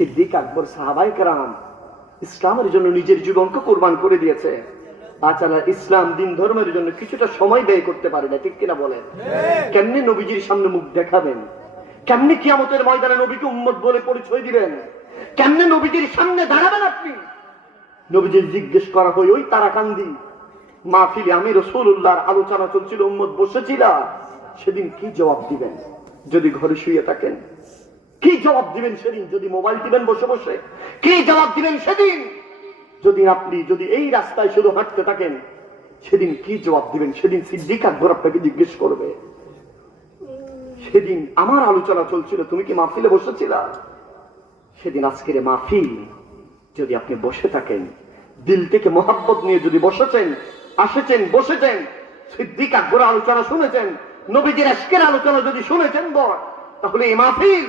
সিদ্দিক আকবর সাহাবায়ে কেরাম ইসলামের জন্য নিজের জীবনকে কুরবান করে দিয়েছে। আচারা ইসলাম দিন ধর্মের জন্য কিছুটা সময় ব্যয় করতে পারে না, ঠিক কিনা বলেন? কেমনে নবীজির সামনে মুখ দেখাবেন? কেমনে কিয়ামতের ময়দানে নবীকে উম্মত বলে পরিচয় দিবেন? কেমনে নবীজির সামনে দাঁড়াবেন আপনি? নবীজির জিজ্ঞেস করা হয় ওই তারাকান্দি মাহফিলে, আমি রাসূলুল্লাহর আলোচনা চলছিল, উম্মত বসেছিল, সেদিন কি জবাব দিবেন? যদি ঘরে শুয়ে থাকেন কি জবাব দিবেন সেদিন? যদি মোবাইল দিবেন বসে বসে কি জবাব দিবেন সেদিন? যদি এই রাস্তায় শুধু হাঁটতে থাকেন সেদিন কি জবাব দিবেন? সেদিন সিদ্দিক আকবর আপনাকে জিজ্ঞেস করবে, সেদিন আমার আলোচনা চলছিল, তুমি কি মাহফিলে বসেছিল? সেদিন আজকের মাহফিল যদি আপনি বসে থাকেন, দিল থেকে মোহাব্বত নিয়ে যদি বসেছেন, বসেছেন, সিদ্দিক আকবর আলোচনা শুনেছেন, নবীজির আজকের আলোচনা যদি শুনেছেন তাহলে এই মাহফিল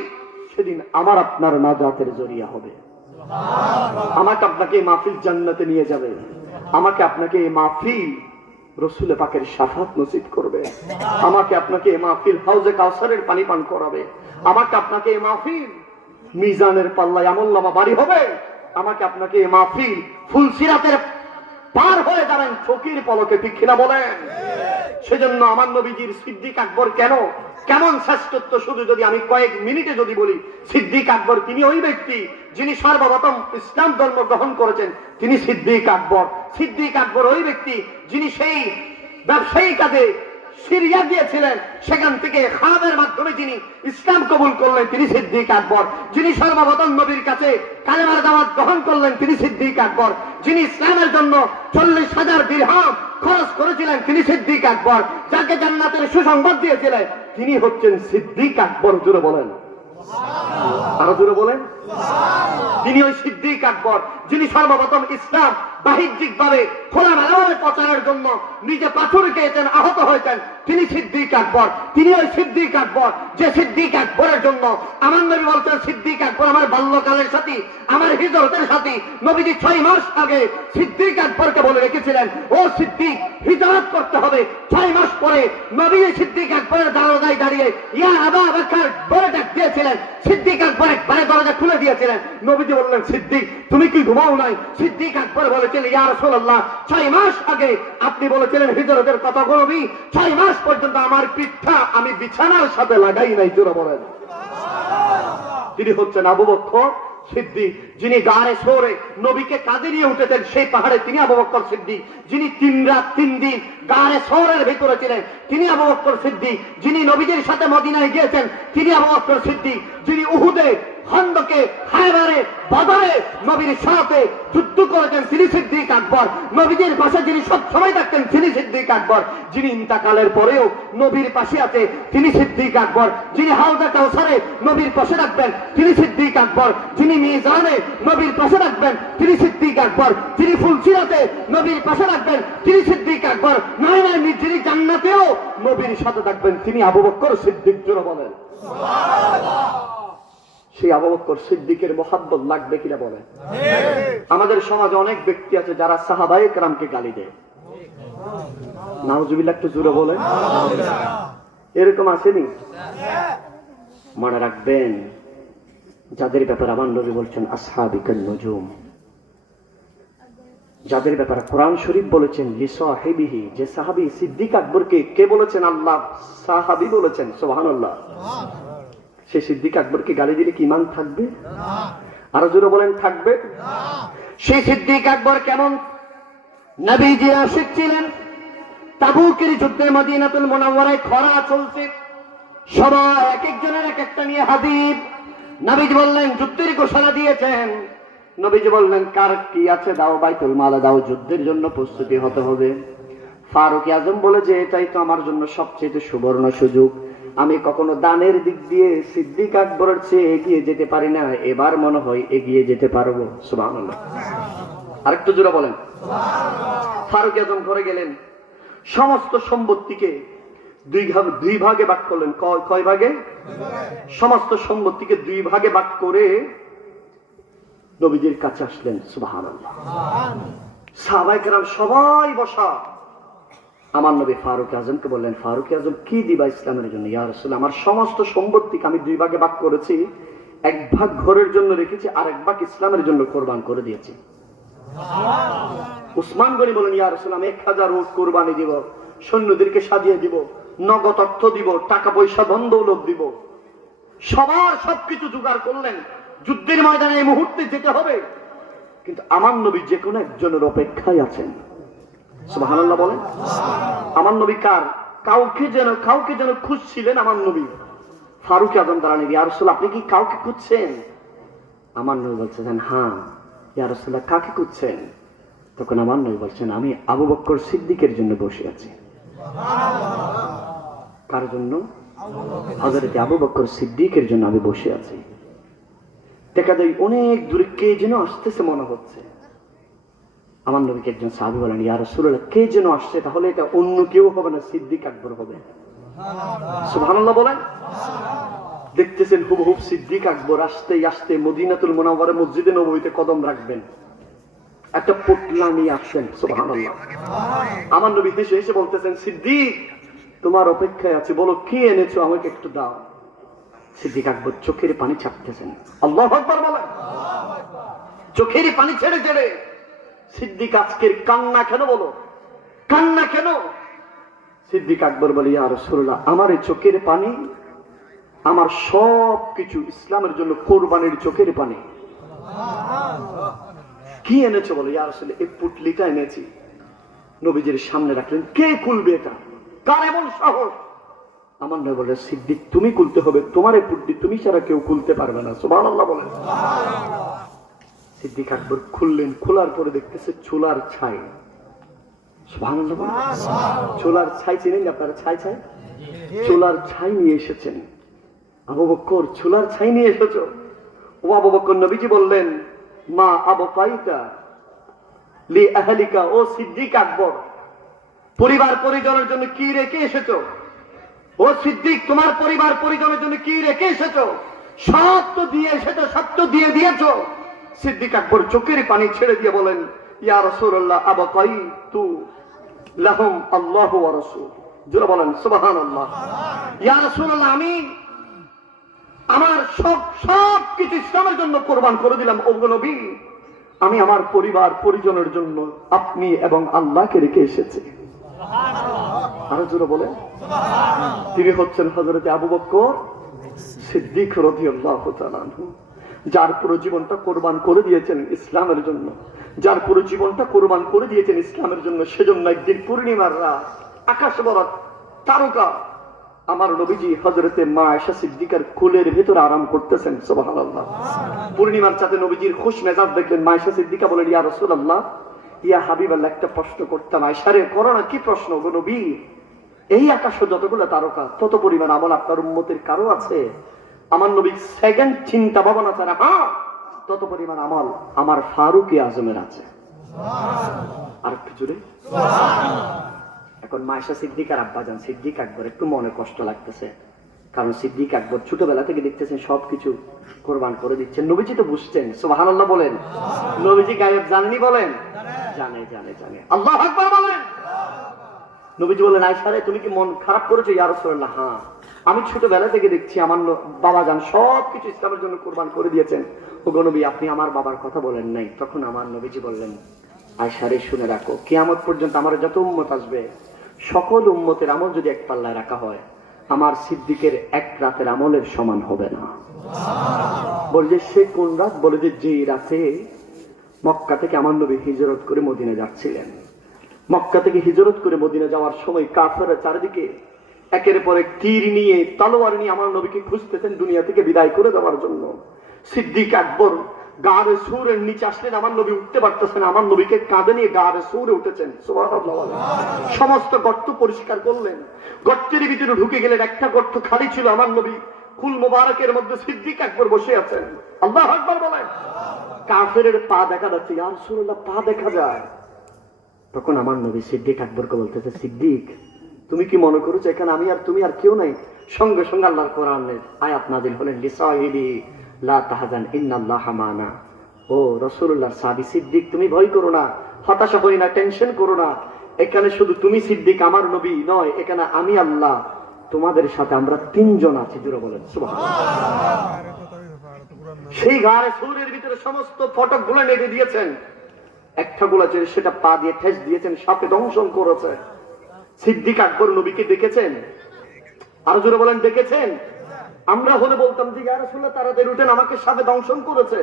সেদিন আমার আপনার নাজাতের জরিয়া হবে। আমাকে আপনাকে এই মাহফিল জান্নাতে নিয়ে যাবে, আমাকে আপনাকে এই মাহফিল রসুল পাকের শাফাত নসিব করবে, আমাকে আপনাকে এই মাহফিল হাউজে কাউসারের পানি পান করাবে, আমাকে আপনাকে এই মাহফিল মিজানের পাল্লায় আমলনামা বাড়ি হবে, আমাকে আপনাকে এই মাহফিল ফুলসিরাতের পার হয়ে যাবেন চোখের পলকে, ঠিক কিনা বলেন? সেজন্য আমার নবীজির সিদ্দিক আকবর কেমন শ্রেষ্ঠত্ব শুধু যদি আমি কয়েক মিনিটে যদি বলি, সিদ্দিক আকবর তিনি ওই ব্যক্তি যিনি সর্বপ্রথম ইসলাম ধর্ম গ্রহণ করেছেন, তিনি সিদ্দিক আকবর। সিদ্দিক আকবর ওই ব্যক্তি যিনি সেই ব্যবসায়ী কাজে সিরিয়া গিয়েছিলেন, সেখান থেকে খামের মাধ্যমে যিনি ইসলাম কবুল করলেন, তিনি সিদ্দিক আকবর। যিনি সর্বপ্রথম নবীর কাছে কালেমার দাওয়াত গ্রহণ করলেন, তিনি সিদ্দিক আকবর। যিনি ইসলামের জন্য 40,000 দিরহাম খরচ করেছিলেন, তিনি সিদ্দিক আকবর। যাকে জান্নাতের সুসংবাদ দিয়েছিলেন, তিনি হচ্ছেন সিদ্দিক আকবর। জোরে বলেন, আরো জোরে বলেন। তিনি ওই সিদ্দিক আকবর যিনি সর্বপ্রথম ইসলাম বাহ্যিক ভাবে খোলামেলাভাবে প্রচারের জন্য নিজে পাথর খেয়েছেন, আহত হয়েছেন, তিনি সিদ্দিক আকবর। তিনি ওই সিদ্দিক আকবর যে সিদ্দিক আকবরের জন্য আমার নবী বলছেন, সিদ্দিক আকবর আমার বাল্যকালের সাথী, আমার হিজরতের সাথী। নবীজি 6 মাস আগে সিদ্দিক আকবরকে বলে রেখেছিলেন, ও সিদ্দিক, হিজরত করতে হবে। 6 মাস পরে নবী সিদ্দিক আকবরের দরজায় দাঁড়িয়ে ইয়া আবু বকর বলে ডাক দিয়েছিলেন। সিদ্দিক আকবর একবারে দরজা খুলে দিয়েছিলেন। নবীজি বললেন, সিদ্দিক তুমি কি ঘুমাও নাই? সিদ্দিক আকবর বলেছিলেন, ইয়া রাসূলুল্লাহ, 6 মাস আগে আপনি বলেছিলেন হিজরতের কথা, নবী 6 মাস পর্যন্ত আমার পিঠটা আমি বিছানার সাথে লাগাই নাই। জোরে বলেন। তিনি হচ্ছেন আবু বকর সিদ্দিক, যিনি গারে সোরে নবীকে কাঁধে নিয়ে উঠেছেন সেই পাহাড়ে, তিনি আবু বকর সিদ্দিক। যিনি 3 রাত 3 দিন গারে সোরের ভিতরে ছিলেন, তিনি আবু বকর সিদ্দিক। যিনি নবীদের সাথে মদিনায় গিয়েছেন, তিনি আবু বকর সিদ্দিক। যিনি উহুদে, খন্দকে, খায়বারে, বদরে নবীর সাথে যুদ্ধ করেছেন, তিনি সিদ্দিক আকবর। নবীদের পাশে যিনি সব সময় থাকতেন, তিনি সিদ্দিক আকবর। যিনি ইন্তাকালের পরেও নবীর পাশে আছে, তিনি সিদ্দিক আকবর। যিনি হাউজে কাউসারে নবীর পাশে রাখবেন, তিনি সিদ্দিক আকবর। যিনি মিজানে নবীর পাশে রাখবেন, তিনি সিদ্দিক আকবর। যিনি ফুলসিরাতে নবীর পাশে রাখবেন, তিনি সিদ্দিক আকবর। নয় যিনি জান্নাতেও নবীর সাথে থাকবেন, তিনি আবু বকর সিদ্দিক। জোরে বলেন সুবহানাল্লাহ। সেই আবু বকর সিদ্দিকের মোহাব্বত লাগবে কিনা বলেন? আমাদের সমাজে অনেক ব্যক্তি আছে যারা সাহাবায়ে কেরামকে গালি দেয়। নাউজুবিল্লাহ, একটু জোরে বলেন। এরকম আসেনি? মনে রাখবেন, যাদের ব্যাপারে আমার নবী বলছেন আসহাবিকান নুজুম, যাদের ব্যাপারে কোরআন শরীফ বলেছেন লিসাহিবিহি, যে সাহাবী সিদ্দিক আকবরকে কে বলেছেন? আল্লাহ সাহাবী বলেছেন। সুবহানাল্লাহ। সে সিদ্দিক আকবরকে গালি দিলে কি ঈমান থাকবে? আরো জোরে বলেন, থাকবে? সেই সিদ্দিক আকবর কেমন নবীজির আশিক ছিলেন। তাবুকের যুদ্ধে মদিনাতুল মুনাওয়ারায় খরা চলছে, সবাই এক একজনের এক একটা নিয়ে হাজির। নবীজি বললেন, যুদ্ধের ঘোষণা দিয়েছেন। নবীজি বললেন, কার কি আছে দাও, বাইতুল মালে দাও, যুদ্ধের জন্য প্রস্তুতি হতে হবে। ফারুক আজম বলে যে এটাই তো আমার জন্য সবচেয়ে সুবর্ণ সুযোগ, আমি কখনো দানের দিক দিয়ে সিদ্দিক আকবরের চেয়ে এগিয়ে যেতে পারি না, এবার মনে হয় এগিয়ে যেতে পারবো। সুবহানাল্লাহ। আরেকটু জোরে বলেন সুবহানাল্লাহ। ফারুক আজম করে গেলেন, সমস্ত সম্পত্তিকে দুই ভাগে ভাগ করলেন। কয় ভাগে? সমস্ত সম্পত্তিকে 2 ভাগে ভাগ করে নবীজির কাছে আসলেন। সুবহানাল্লাহ। সাহাবায়ে কেরাম সবাই বসা। আমার নবী ফারুক আজমকে বললেন, ফারুক আজম কি দিবা ইসলামের জন্য? ইয়া রাসূলুল্লাহ, আমার সমস্ত সম্পত্তিকে আমি 2 ভাগে ভাগ করেছি, এক ভাগ ঘরের জন্য রেখেছি, আর এক ভাগ ইসলামের জন্য কোরবান করে দিয়েছি। উসমান গনি বলেন, ইয়া রাসূলুল্লাহ, আমি 1000 উট কোরবানি দিব, সৈন্যদেরকে সাজিয়ে দিব, নগদ অর্থ দিব, টাকা পয়সা ধন দৌলত দিব। সবার সবকিছু জোগাড় করলেন, যুদ্ধের ময়দানে এই মুহূর্তে যেতে হবে, কিন্তু আমার নবী যে কোনো একজনের অপেক্ষায় আছেন। সুবহানাল্লাহ বলেন। আমার নবী কার? কাউকে যেন খুঁজছিলেন আমার নবী। ফারুক আযম দাঁড়ানি, ইয়া রাসূলুল্লাহ, আপনি কি কাউকে খুঁজছেন? আমার নবী বলছেন, হ্যাঁ। ইয়া রাসূলুল্লাহ, কাকে খুঁজছেন? তখন আমার নবী বলছেন, আমি আবু বকর সিদ্দিকের জন্য বসে আছি। কার জন্য? হযরত আবু বকর সিদ্দিকের জন্য আমি বসে আছি। দেখা যায় অনেক দূরে কে যেন আসতেছে মনে হচ্ছে। আমার নবীকে একজন সাহাবী বলেন, ইয়া রাসূলুল্লাহ, কে যেন আসছে, তাহলে এটা অন্য কেউ হবে না, সিদ্দিক আকবর হবে। সুবহানাল্লাহ বলেন। দেখতেছেন হুবহুব সিদ্দিক আকবর আসতে আসতে মদিনাতুল মুনাওয়ারা মসজিদে নববীতে কদম রাখবেন, একটা পোটলা নিয়ে আসছেন। সুবহানাল্লাহ। আমার নবী হেসে হেসে বলতেছেন, সিদ্দিক, তোমার অপেক্ষায় আছে, বলো কি এনেছো, আমাকে একটু দাও। সিদ্দিক আকবর চোখের পানি ছাড়তেছেন। আল্লাহু আকবার বলেন। চোখের পানি ছেড়ে ছেড়ে সিদ্দিক আজকের কান্না কেন, বলো কান্না কেন? সিদ্দিক আকবর বলে, ইয়া রাসূলুল্লাহ, আমার এই চোখের পানি, আমার সব কিছু ইসলামের জন্য কোরবানির চোখের পানি। কি এনেছো বলো? ইয়া রাসূলুল্লাহ, এই পুটলিটা এনেছি। নবীজির সামনে রাখলেন। কে খুলবে এটা? কার এমন সাহস? আমার নবী বলে, সিদ্দিক, তুমি খুলতে হবে, তোমার এই পুটলি তুমি ছাড়া কেউ খুলতে পারবে না। সুবহানাল্লাহ বলেন। সিদ্দিক আকবর খুললেন। খোলার পরে দেখতেছে চুলার ছাই। সুবহানাল্লাহ। চুলার ছাই চিনেন আপনারা? ছাই চুলার ছাই নিয়ে এসেছেন। আবু বকর, চুলার ছাই নিয়ে এসেছো? ও আবু বকর, নবীজি বললেন, মা আবকাইতা লি আহলিকা, ও সিদ্দিক আকবর, পরিবার পরিজনের জন্য কি রেখে এসেছো? ও সিদ্দিক, তোমার পরিবার পরিজনের জন্য কি রেখে এসেছো? সব তো দিয়ে এসেছো, সব তো দিয়ে দিয়েছো। সিদ্দিক আকবর চোখের পানি ছেড়ে দিয়ে বলেন, ইয়া রাসূলুল্লাহ, আবকাইতু লাহুম আল্লাহু ওয়া রাসূল। জোরে বলেন সুবহানাল্লাহ। ইয়া রাসূলুল্লাহ, আমি আমার সব কিছু ইসলামের জন্য কোরবান করে দিলাম। ও নবী, আমি আমার পরিবার পরিজনের জন্য আপনি এবং আল্লাহকে রেখে এসেছি। আরো জোরে বলেন। তিনি হচ্ছেন হযরত আবু বকর সিদ্দিক রাদিয়াল্লাহু তাআলা আনহু, যার পুরো জীবনটা কোরবান করে দিয়েছেন ইসলামের জন্য, যার পুরো জীবনটা কোরবান করে দিয়েছেন ইসলামের জন্য। সেজন্য একদিন পূর্ণিমার রাত, আকাশ বরাত তারকা, আমার নবীজি হযরতে মা আয়েশা সিদ্দিকার কোলের ভিতরে আরাম করতেছেন। সুবহানাল্লাহ। পূর্ণিমার চাঁদে নবীজির খুশ মেজাজ দেখলেন। মা আয়েশা সিদ্দিকা বলেন, ইয়া রাসূলুল্লাহ, ইয়া হাবিবাল্লাহ, একটা প্রশ্ন করতাম। আয়েশা রে, করো না। কি প্রশ্ন গো নবী? এই আকাশে যতগুলো তারকা, তত পরিমাণ আমল আপনার উম্মতের কারো আছে? আমার নবী সেকেন্ড চিন্তা ভাবনা ছাড়া, হ্যাঁ, তত পরিমাণ আমল আমার ফারুক আজমের আছে। আর একটু জোরে। এখন মায়েশা সিদ্দিকার আব্বাজান সিদ্দিক আকবর একটু মনে কষ্ট লাগতেছে, কারণ সিদ্দিক আকবর ছোটবেলা থেকে দেখতেছেন সবকিছু কোরবান করে দিচ্ছেন। নবীজি তো বুঝছেন। সুবহানাল্লাহ বলেন। নবীজি গায়েব জানেনি? বলেন। জানে জানে জানে। আল্লাহু আকবার বলেন। নবীজি বলেন, আয়েশা রে, তুমি কি মন খারাপ করেছো? ইয়া রাসূলুল্লাহ, হ্যাঁ, আমি ছোটবেলা থেকে দেখছি আমার বাবাজান সবকিছু ইসলামের জন্য কোরবান করে দিয়েছেন। ওগো নবী, আপনি আমার বাবার কথা বলেন নাই। তখন আমার নবীজি বললেন, আয়েশা রে, শুনে রাখো, কিয়ামত পর্যন্ত আমার যত উম্মত আসবে, সকল উম্মতের আমল যদি এক পাল্লায় রাখা হয়, আমার সিদ্দিকের এক রাতের আমলের সমান হবে না। বলছে সে কোন রাত? বলে যে রাতে মক্কা থেকে আমার নবী হিজরত করে মদিনা যাচ্ছিলেন। মক্কা থেকে হিজরত করে মদিনা যাওয়ার সময় কাফেররা চারিদিকে একের পর এক তীর নিয়ে, তলোয়ার নিয়ে আমার নবীকে খুঁজতেছেন দুনিয়া থেকে বিদায় করে দেওয়ার জন্য। সিদ্দিক আকবর গাড়ে সুরের নিচে আসলেন। আমার নবী উঠতে পারতেছেন, আমার নবীকে কাঁধে নিয়ে গাড়ে সুরে উঠেছেন। সুবহানাল্লাহ। সমস্ত গর্ত পরিষ্কার করলেন, গর্তের ভিতরে ঢুকে গেলেন। একটা গর্ত খালি ছিল। আমার নবী ফুল মোবারকের মধ্যে সিদ্দিক আকবর বসে আছেন। আল্লাহু আকবার বলেন। কাফেরের পা দেখা যাচ্ছে। ইয়া রাসূলুল্লাহ, পা দেখা যায়। তখন আমার নবী সিদ্দিক আকবরকে বলতেছে, সিদ্দিক, তুমি কি মনে করছো এখানে আমি আর তুমি আর কেউ নাই? সঙ্গে সঙ্গে আল্লাহর কোরআনের আয়াত নাযিল হলেন, লিসাহিবি লা তাহজান ইন্নাল্লাহা মানা। ও রাসূলুল্লাহ, সাহাবী সিদ্দিক, তুমি ভয় করো না, হতাশা হই না, টেনশন করো না। এখানে শুধু তুমি সিদ্দিক, আমার নবী নয়, এখানে আমি আল্লাহ, তোমাদের সাথে আমরা তিনজন আছি। জোরে বলেন সুবহানাল্লাহ। সেই গাড়ে সুরের ভিতরে সমস্ত ফটক গুলো নেড়ে দিয়েছেন, একটা গোলা ছেড়ে সেটা পা দিয়ে ঠেস দিয়েছেন, সাপে দংশন করেছে। সিদ্দিক আকবর নবীকে দেখেছেন? আরো জোরে বলেন, দেখেছেন? আমরা হলে বলতাম যে ইয়া রাসূলুল্লাহ তাড়াতাড়ি উঠেন, আমাকে সাপে দংশন করেছে।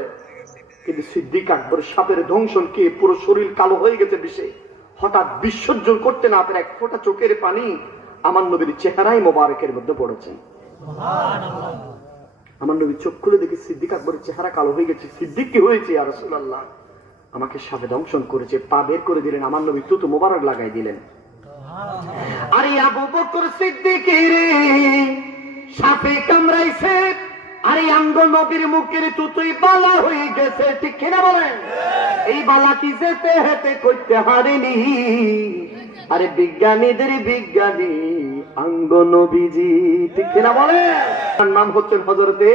কিন্তু সিদ্দিক আকবর সাপের দংশন কে পুরো শরীর কালো হয়ে গেছে বিষে, হঠাৎ বিসহ্য করতে না পেরে এক ফোঁটা চোখের পানি আমার নবীর চেহারায় মোবারকের মধ্যে পড়েছে। আমার নবী চোখ খুলে দেখে সিদ্দিক আকবরের চেহারা কালো হয়ে গেছে। সিদ্দিক কি হয়েছে ইয়া রাসূলুল্লাহ? আমাকে সাপে দংশন করেছে। পা বের করে দিলেন, আমার নবী তুতু মোবারক লাগাই দিলেন। আরে আবু বকর সিদ্দিক রে, সাপে কামড়াইছে, আরে আঙ্গ নবীর মুখের তুতুই বালা হয়ে গেছে, ঠিক কিনা বলেন? এই বালা কি যেতে হেতে করতে হারেনি? আরে বিজ্ঞানীদের বিজ্ঞানী আঙ্গ নবীজি, ঠিক কিনা বলেন? তার নাম হচ্ছেন হযরতে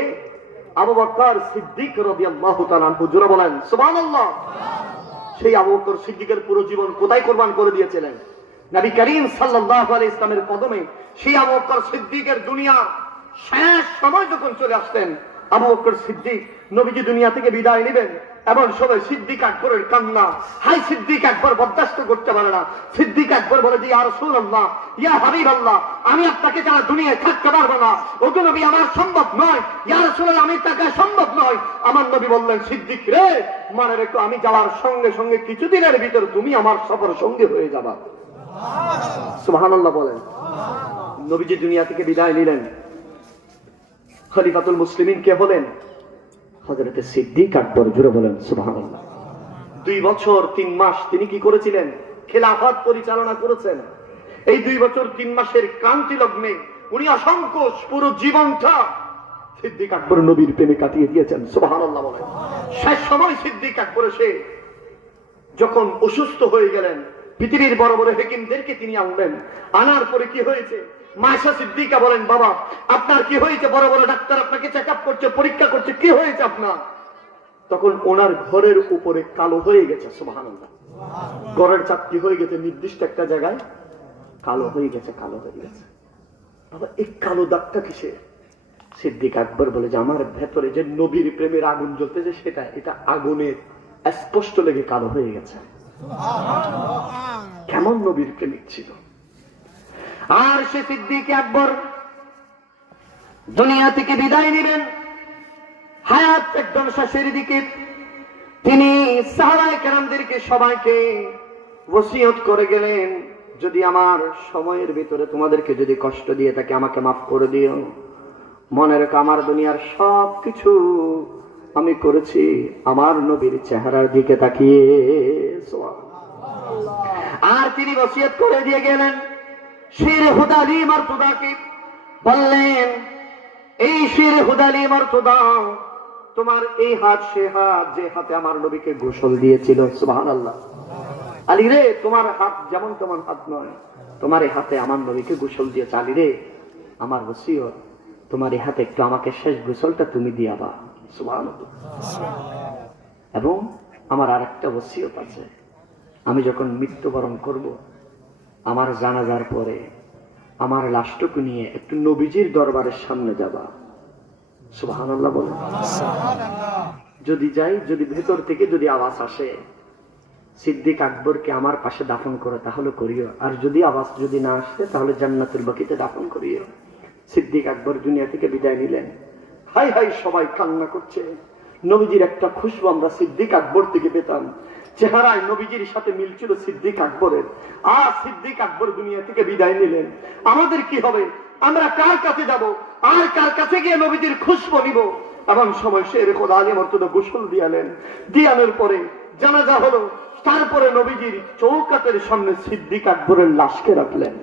আবু বকর সিদ্দিক রাদিয়াল্লাহু তাআলা আনহু। জোরে বলেন সুবহানাল্লাহ। সেই আবু বকর সিদ্দিকের পুরো জীবন কোথায় কুরবান করে দিয়েছিলেন? নবী করিম সাল্লাল্লাহু আলাইহি ইসলামের কদমে। সেই আবু বকর সিদ্দিকের দুনিয়া শেষ সময় যখন চলে আসতেন, আবু বকর সিদ্দিক নবীজি দুনিয়া থেকে বিদায় নেবেন, এমন সময় সিদ্দিক আকবরের কান্না। হাই সিদ্দিক আকবর বরদাস্ত করতে পারে না। সিদ্দিক আকবর বলে যে ইয়া রাসূলুল্লাহ, ইয়া হাবিবাল্লাহ, আমি আপনাকে ছাড়া দুনিয়ায় থাকতে পারবো না। ওগো নবী, আমার সম্ভব নয়। ইয়া রাসূলুল্লাহ, আমি তাকে সম্ভব নয়। আমার নবী বললেন, সিদ্দিক রে, মনে রেখো, আমি যাওয়ার সঙ্গে সঙ্গে কিছুদিনের ভিতর তুমি আমার সফর সঙ্গী হয়ে যাবা। সুবহানাল্লাহ বলেন। নবীজি দুনিয়া থেকে বিদায় নিলেন। খলিফাতুল মুসলিমিন কে হলেন? হযরতে সিদ্দিক আকবর। জোরে বলেন সুবহানাল্লাহ। 2 বছর 3 মাস তিনি কি করেছিলেন? খেলাফত পরিচালনা করেছেন। এই 2 বছর 3 মাসের ক্রান্তি লগ্নে উনি অসংখ্য পুরো জীবনটা সিদ্দিক আকবর নবীর প্রেমে কাটিয়ে দিয়েছেন। সুবহানাল্লাহ বলেন। শেষ সময় সিদ্দিক আকবর এসে যখন অসুস্থ হয়ে গেলেন, পৃথিবীর বড় বড় হেকিমদেরকে তিনি আনলেন। আনার পরে কি হয়েছে? মায়েশা সিদ্দিকা বলেন, বাবা আপনার কি হয়েছে? বড় বড় ডাক্তার আপনাকে চেক আপ করছে, পরীক্ষা করছে, কি হয়েছে আপনার? তখন ওনার ঘরের উপরে কালো হয়ে গেছে। সুবহানাল্লাহ। ঘরের চাকরি হয়ে গেছে নির্দিষ্ট একটা জায়গায়, কালো হয়ে গেছে, কালো হয়ে গেছে। বাবা এই কালো দাগটা কিসে? সিদ্দিক আকবর বলে যে আমার ভেতরে যে নবীর প্রেমের আগুন জ্বলতেছে, সেটা এটা আগুনের স্পষ্ট লেগে কালো হয়ে গেছে। কেমন নবীর প্রেমিক ছিল। আর সে সিদ্দিক আকবর দুনিয়া থেকে বিদায় নেবেন, হায়াত একদম শেষের দিকে। তিনি সাহাবায়ে কেরামদেরকে সবাইকে ওসিয়ত করে গেলেন, যদি আমার সময়ের ভিতরে তোমাদেরকে যদি কষ্ট দিয়ে থাকে আমাকে মাফ করে দিও। মনে রেখো, আমার দুনিয়ার সবকিছু আমি করেছি আমার নবীর চেহারার দিকে তাকিয়ে। আর তিনি ওসিয়ত করে দিয়ে গেলেন শের হুদালি মারতুদাকে, বললেন, এই শের হুদালি মারতুদা, তোমার এই হাত সে হাত যে হাতে আমার নবীকে গোসল দিয়েছিল। সুবহানাল্লাহ। আলী রে, তোমার হাত যেমন তোমার হাত নয়, তোমার এই হাতে আমার নবীকে গোসল দিয়েছে। আলী রে, আমার ওসিয়ত, তোমার এই হাতে একটু আমাকে শেষ গোসলটা তুমি দিয়াবা। সুবহানাল্লাহ। এবং আমার আরেকটা ওসিয়ত আছে, আমি যখন মৃত্যুবরণ করব, আমার জানাজার পরে আমার লাশটুকু নিয়ে একটু নবীজির দরবারের সামনে যাবা। সুবহানাল্লাহ বলেন। যদি যাই, যদি ভেতর থেকে যদি আওয়াজ আসে সিদ্দিক আকবরকে আমার পাশে দাফন করো, তাহলে করিও। আর যদি আওয়াজ যদি না আসে, তাহলে জান্নাতুল বাকিতে দাফন করিও। সিদ্দিক আকবর দুনিয়া থেকে বিদায় নিলেন। হাই হাই সবাই কান্না করছে। নবীজির একটা খুশবু আমরা সিদ্দিক আকবর থেকে পেতাম। চেহারায় নবীজির সাথে মিল ছিল সিদ্দিক আকবরের। আর সিদ্দিক আকবর দুনিয়া থেকে বিদায় নিলেন। আমাদের কি হবে? আমরা কার কাছে যাব? আর কার কাছে গিয়ে নবীজির খুশবু নিব? এমন সময় শের খোদা আলী মর্তুদা গোসল দিয়ালেন। দিয়ানোর পরে জানাজা হলো। তারপরে নবীজির চৌকাতের সামনে সিদ্দিক আকবরের লাশকে রাখলেন।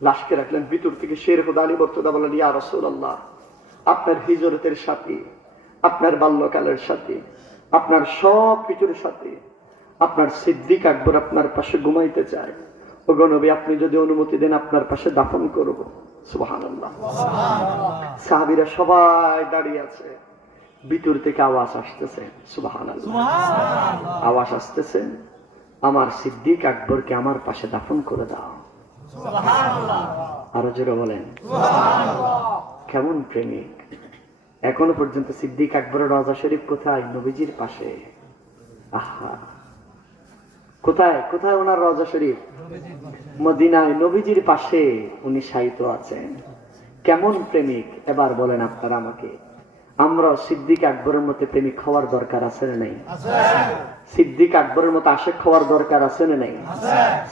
লাশকে রাখলেন। ভিতর থেকে শের খোদা আলী মর্তুদা বললেন, ইয়া রাসূলুল্লাহ, আপনার হিজরতের সাথী, আপনার বাল্যকালের সাথী, আপনার সব কিছুর সাথে আপনার সিদ্দিক আকবর আপনার পাশে ঘুমাইতে চায়। ওগো নবী, আপনি যদি অনুমতি দেন আপনার পাশে দাফন করব। সুবহানাল্লাহ। সাহাবীরা সবাই দাঁড়িয়ে আছে। ভিতর থেকে আওয়াজ আসতেছে। সুবহানাল্লাহ। আওয়াজ আসতেছে, আমার সিদ্দিক আকবরকে আমার পাশে দাফন করে দাও। সুবহানাল্লাহ। আরো জোরে বলেন সুবহানাল্লাহ। কেমন প্রেমিক! এখনো পর্যন্ত সিদ্দিক আকবরের রওজা শরীফ কোথায়? নবীজির পাশে। আহা, কোথায় কোথায় ওনার রওজা শরীফ? মদিনায়, নবীজির পাশে উনি শায়িত আছেন। কেমন প্রেমিক এবার বলেন আপনারা আমাকে। আমরা সিদ্দিক আকবরের মতো প্রেমিক হওয়ার দরকার আছে না নাই? সিদ্দিক আকবরের মতো আশেক হওয়ার দরকার আছে না নাই?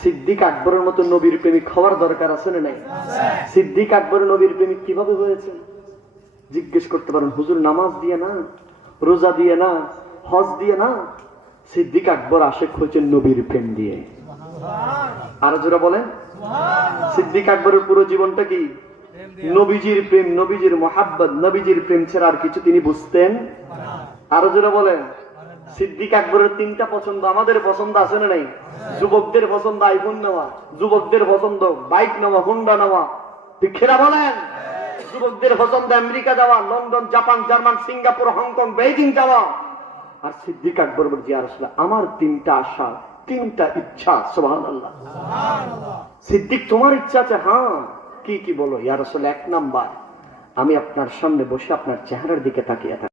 সিদ্দিক আকবরের মতো নবীর প্রেমিক হওয়ার দরকার আছে না নাই? সিদ্দিক আকবর নবীর প্রেমিক কিভাবে হয়েছে জিজ্ঞেস করতে পারেন। হুজুর নামাজ দিয়ে না, রোজা দিয়ে না, হজ দিয়ে না, সিদ্দিক আকবর আশেক হয়েছেন নবীর প্রেম দিয়ে। আরো জোরে বলেন। সিদ্দিক আকবরের পুরো জীবনটা কি? নবীজির প্রেম, নবীজির মোহাব্বত, নবীজির প্রেম ছাড়া আর কিছু তিনি বুঝতেন। আরো জোরে বলেন। সিদ্দিক আকবরের তিনটা পছন্দ, আমাদের পছন্দ আছে না নাই? যুবকদের পছন্দ আইফোন নেওয়া, যুবকদের পছন্দ বাইক নেওয়া, হুন্ডা নেওয়া, ঠিক না বলেন? যুবকদের পছন্দ আমেরিকা যাওয়া, London, Japan, German, Singapore, Hong Kong, Beijing যাওয়া। আর সিদ্দিক আকবর বলছে, ইয়া রাসূলুল্লাহ, আমার তিনটা আশা, তিনটা ইচ্ছা। সুবহানাল্লাহ। সিদ্দিক, তোমার ইচ্ছা আছে? হ্যাঁ। কি কি বলো? ইয়া রাসূলুল্লাহ, এক নাম্বার, আমি আপনার সামনে বসে আপনার চেহারার দিকে তাকিয়ে থাকি।